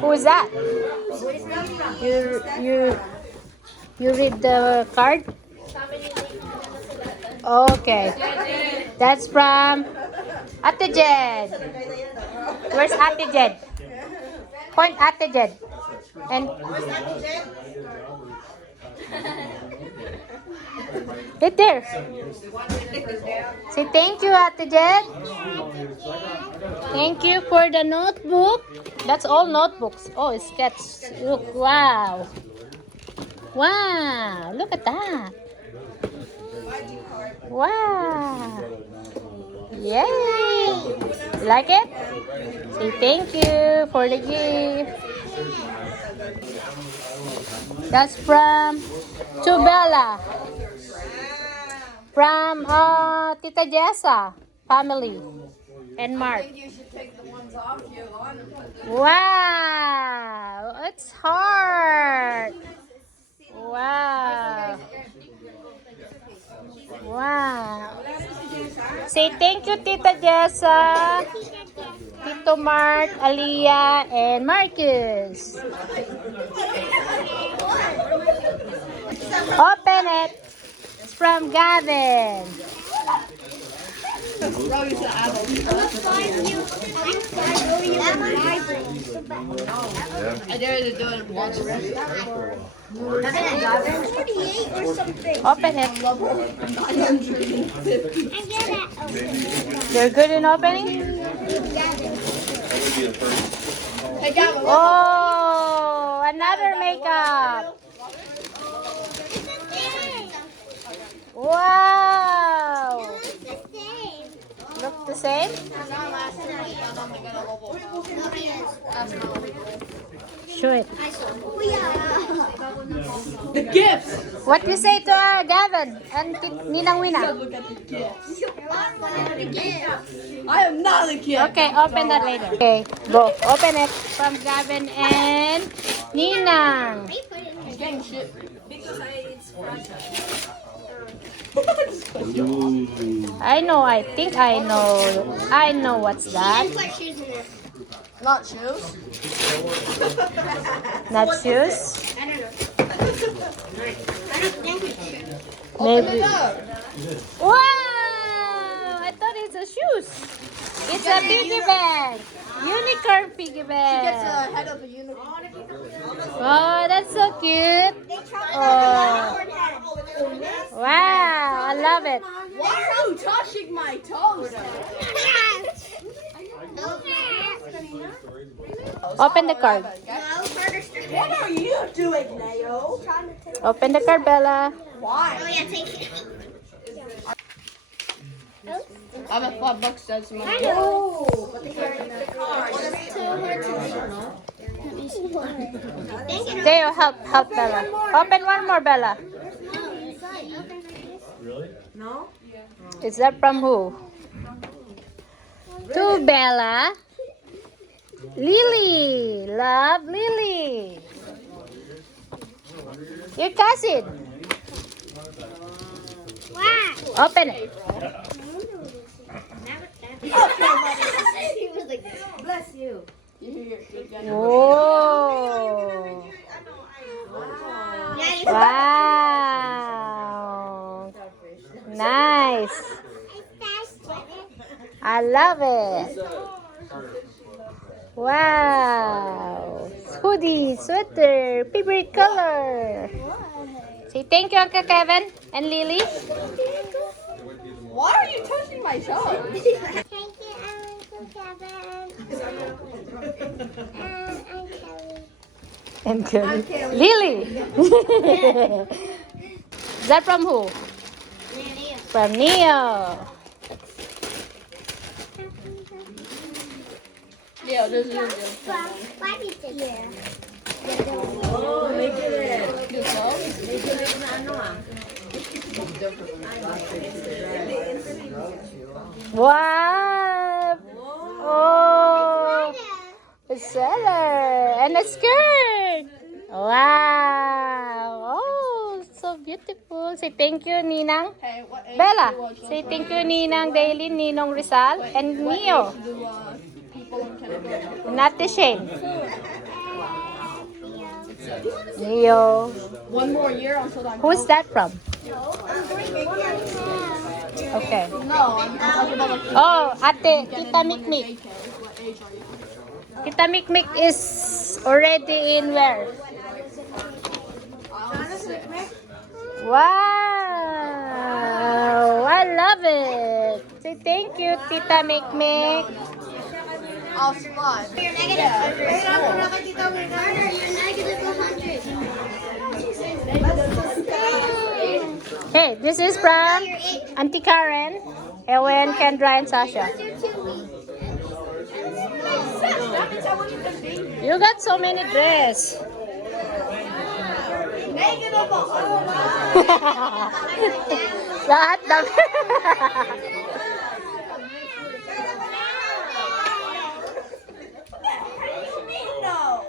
Who's that? You read the card? Okay. That's from Ate Jed. Where's Ate Jed? Point Ate Jed. And right there. Say thank you, Ate Jed. Thank you for the notebook. That's all notebooks. Oh, it's sketch. Look, wow. Wow, look at that. Wow. Yay. You like it? Say thank you for the gift. That's from Chubella. From Tita Jessa family and Mark. I think you should take the ones off you on and put them. Wow, it's hard. Wow. Wow. Say thank you, Tita Jessa, Tito Mark, Aliyah, and Marcus. Open it. It's from Gavin. I dare to do it once. Open it. You're good in opening? Oh, another makeup. Wow. Look the same? Show it. The gifts. What do you say to Gavin and Ninang Wina? Look at the gifts. I am not a gift. Okay, open that later. Okay, go. Open it from Gavin and Ninang. He's getting shit. I know, I think I know. I know what's that. Not shoes. Not shoes? I don't know. Maybe. Up. Wow! I thought it's a shoes. It's a piggy bank. Unicorn piggy Gets bank. a head of a unicorn. Oh, that's so cute. Oh. Wow, I love it. Why are you touching my toes? Open the card. What are you doing, Neo? Open the card, Bella. Why? Oh yeah, take it. I'm at $5. That's my. Deo, help Bella. Open one more, Bella. No. Is that from who? To Bella. Lily. Love Lily. Your cousin. Wow. Open it. Bless you. Whoa. Wow. Nice. I love it. Wow. Hoodie, sweater, favorite color. Say thank you, Uncle Kevin and Lily. Why are you touching my toes? Thank you, Uncle Kevin. And Kelly. Lily. Is that from who? From Neo. Yeah, this is good. Oh, Wow. Oh. A seller. And a skirt. Wow. Oh, so beautiful. Say thank you, Ninang. Hey, what age Bella, do you watch say Love thank you, Island? Ninang Daily, Ninong Rizal, and What Neo. age do people in kindergarten? Not the Shane. Neo. One more year until I'm. Who's that from? Okay. No, I'm talking about like Oh, ate, Tita Mikmik. what age are you? Tita Mikmik is already in where? Wow! I love it. Say thank you, Tita Mikmik. I'll slide. You're negative 100. You're negative 100. Hey, this is from Auntie Karen, Ewen, Kendra, and Sasha. You got so many dress. Negative 100. Lahat dami.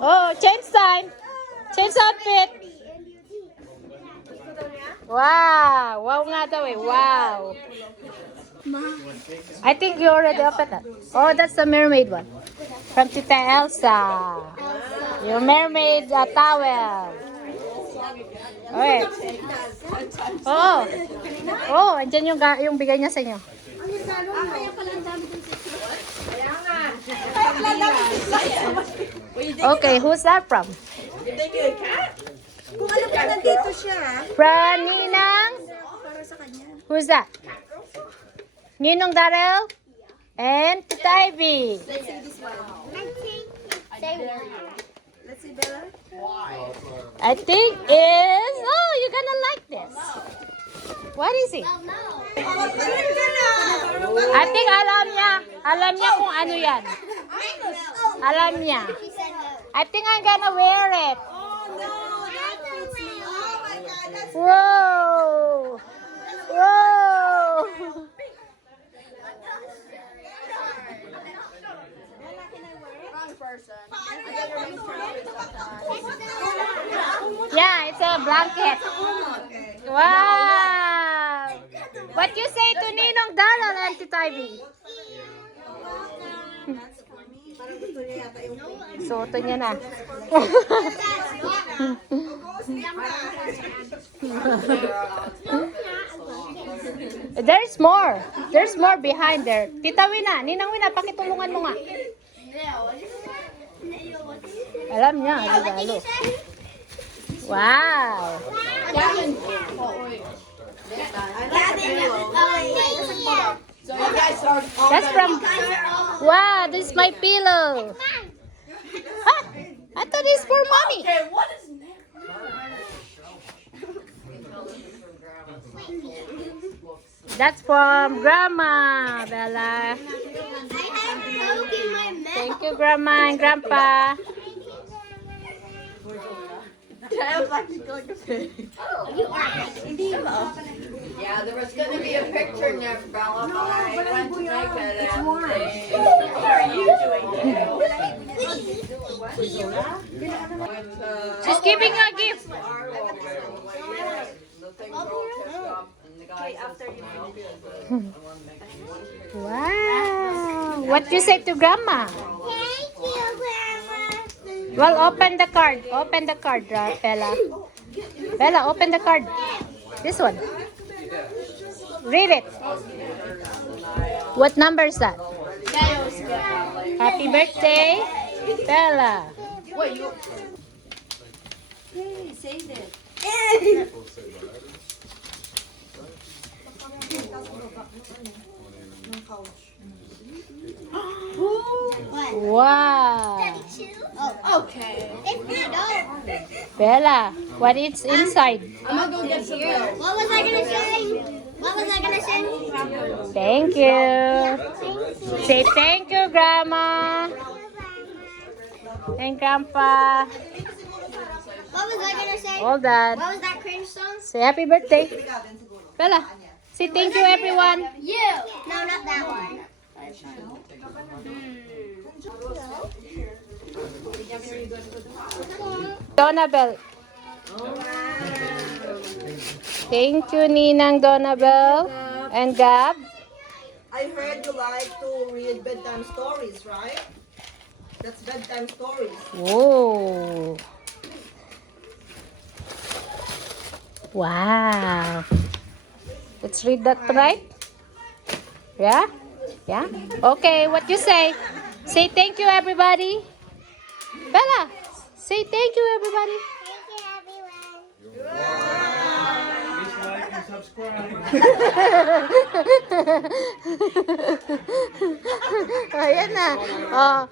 Oh, change time. Change outfit. Wow. Wow nga daw eh. Wow. I think you already opened that. Oh, that's the mermaid one. From Tita Elsa. Your mermaid towel. Okay. Oh. Oh, andyan yung bigay niya sa inyo. Okay, who's that from? Kung alam ka nandito siya. From Ninang? Who's that? Ninong Darrell? And Tita Ivy. Say one. Let's see, Bella. I think is... Oh, you're gonna like this. What is it? Oh, no. I think alam niya. Alam niya kung ano yan. Alam niya. She said no. I think I'm gonna wear it. Oh no, that fits me. Oh my God, that's Whoa! Whoa! wrong person. Yeah, it's a blanket. Wow! What you say to Ninong Darrell and Tita Ivy? Suoto niya na. There's more. There's more behind there. Tita Wina, Ninang Wina, pakitulungan mo nga. Alam niya, regalo. Wow. So you guys are all That's from... Wow, this is my pillow. Ah, I thought it's for mommy. Okay, what is That's from Grandma, Bella. I have Coke in my mouth. Thank you, Grandma and Grandpa. Kyle's actually like a pig. You are diva. Yeah, there was going to be a picture never developed. I went to make it and What are you doing? She's giving a gift. the thing's all tipped up and the guy Wow. What you say to Grandma? Thank you, Grandma. Well, open the card. Open the card, Bella. Bella, open the card. This one. Read it. What number is that? Happy birthday, Bella. Wait, you. Hey, save it. What? Wow. Oh, Okay. if you don't. Bella, what is inside? I'm gonna go get some milk. What was I gonna say? What was I gonna say? Thank you. Say thank you, Grandma and Grandpa. What was I gonna say? All that. What was that cringe song? Say happy birthday. Bella, say thank you, everyone. You. No, not that one. Donabel. Thank you, Ninang Donabel and Gab. I heard you like to read bedtime stories, right? That's bedtime stories. Whoa. Wow. Let's read that right. Yeah? Yeah? Okay, what you say? Say thank you, everybody. Bella, say thank you, everybody. Please like and subscribe. Ayan na. Oh.